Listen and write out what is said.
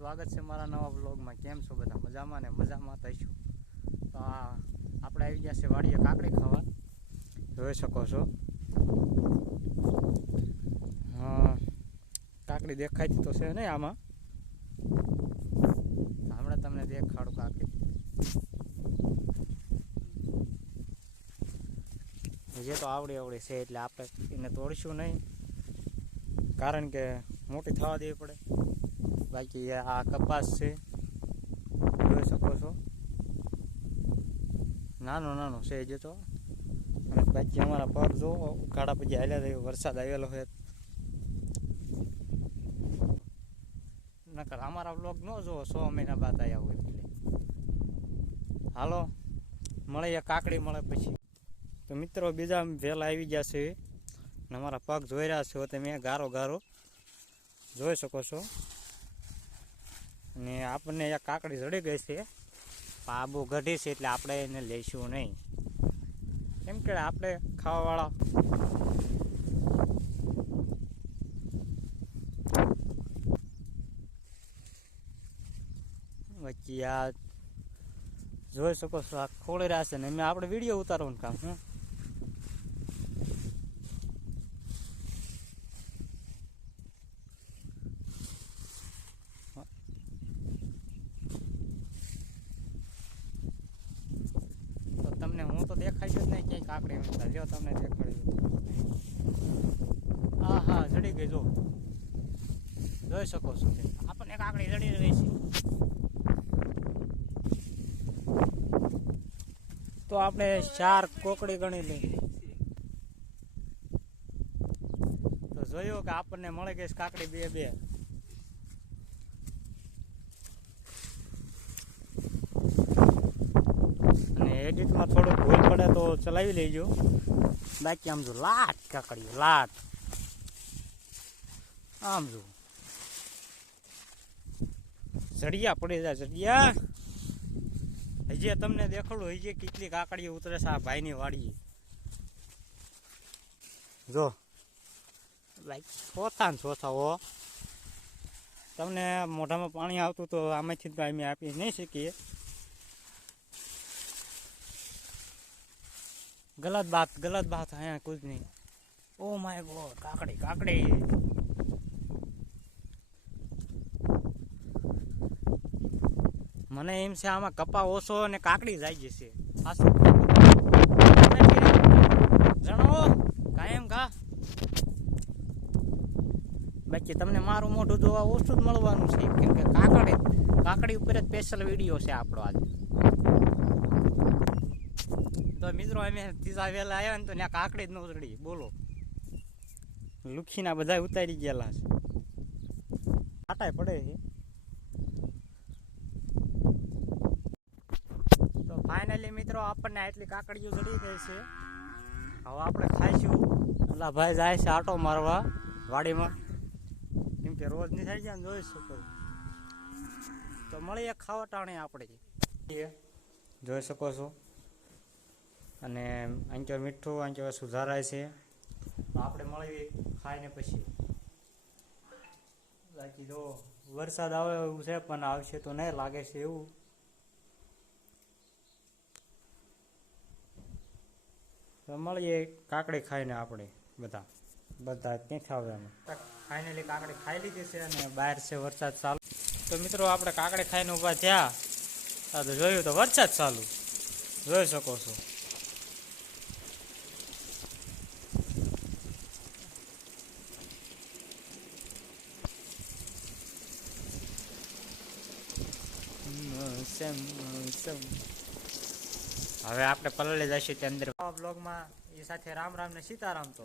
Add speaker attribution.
Speaker 1: સ્વાગત છે મારા નવા બ્લોગમાં કેમ છો બધા? મજામાં ને? મજામાં થઈશું તો આ આપણે આવી ગયા છે વાડીએ કાકડી ખાવા. જોઈ શકો છો. હા, કાકડી દેખાતી તો છે નહીં આમાં. હમણાં તમને દેખાડું કાકડી. જે તો આવડી આવડી છે, એટલે આપણે એને તોડીશું નહીં. કારણ કે મોટી થવા દેવી પડે. બાકી આ કપાસ છે. જોઈ શકો છો. નાનો નાનો છે જે તો. બાકી અમારા પગ જો કાળા પછી હાલ્યા થયો વરસાદ આવેલો છે. નકર અમારા બ્લોગ ન જોવો, સો મહિના બાદ આવ્યા હોય એટલે. હાલો મળે કાકડી મળે પછી. તો મિત્રો, બીજા વહેલા આવી ગયા છે. ને અમારા પગ જોઈ રહ્યા છો તમે ગારો ગારો. જોઈ શકો છો. અને આપણને એક કાકડી જડી ગઈ છે. પણ ઘટી છે એટલે આપણે એને લઈશું નહીં. કેમ કે આપણે ખાવાવાળા. વચ્ચે આ જોઈ શકો છો, આ ખોળી રહ્યા છે ને, એમ આપણે વીડિયો ઉતારવાનું કામ, હું તો તમને હું તો દેખાડ્યું જ નહીં ક્યાંય કાકડી ઉતરા જો તમને દેખાડ્યું. હા હા, જડી ગઈ, જો. જોઈ શકો છો. આપણને કાકડી જડી રહી છે. તો આપણે ચાર કોકડી ગણી લઈ તો જોયું કે આપણને મળી ગઈ કાકડી બે બે. એડિટમાં થોડુંક ભૂલ પડે તો ચલાવી લેજો. બાકી આમ જો લાટ કાકડી લાટ આમ જો. જડિયા પડી જાય જડિયા. હજી તમને દેખાડું હજી કેટલી કાકડીઓ ઉતરે છે આ ભાઈની વાડીએ. જો. ચોથા ને ચોથા હો. તમને મોઢામાં પાણી આવતું તો આમાંથી તો અમે આપી નહીં શકીએ. ગલત બાત ગલત બાત અહીંયા કુછ નહીં ઓ માય ગોડ કાકડી કાકડી. મને એમ છે આમાં કપા ઓછો અને કાકડી જાય જશે. સાચું જણાવો. કાયમ કા? બાકી તમને મારું મોઢું જોવા ઓછું જ મળવાનું છે કેમ કે કાકડી કાકડી ઉપર જ સ્પેશિયલ વીડિયો છે આપણો આજે. તો મિત્રો, અમે ત્રીજા વહેલા આવ્યા ને તો ત્યાં કાકડી જ ન ઉતરી. બોલો. લુખીના બધા ઉતારી ગયેલા છે. કાંટાય પડે છે. તો ફાઇનલી મિત્રો, આપણને આટલી કાકડીઓ ચડી ગઈ છે. હવે આપણે ખાઈશું. એટલે ભાઈ જાય છે આટો મારવા વાડીમાં. કેમ કે રોજ નહીં થઈ જાય ને જોઈ શકો તો મળીએ ખાવા ટાણે આપણે જોઈ શકો છો. અને આંચો મીઠું, આંચો સુધારાય છે. આપણે મળીએ ખાઈને પછી. બાકી જો વરસાદ આવે એવું છે, પણ આવશે તો નહીં લાગે છે એવું. તો મળીએ કાકડી ખાઈને આપણે બધા. બધા ક્યાં ખાવે અમે ફાઇનલી કાકડી ખાઈ લીધી છે અને બહાર છે, વરસાદ ચાલુ. તો મિત્રો આપણે કાકડી ખાઈને ઊભા થયા. તો જોયું તો વરસાદ ચાલુ. જોઈ શકો છો. મોસમ મોસમ હવે આપણે પલળે જશે તે અંદર બ્લોગમાં એ સાથે રામ રામ ને સીતારામ તો.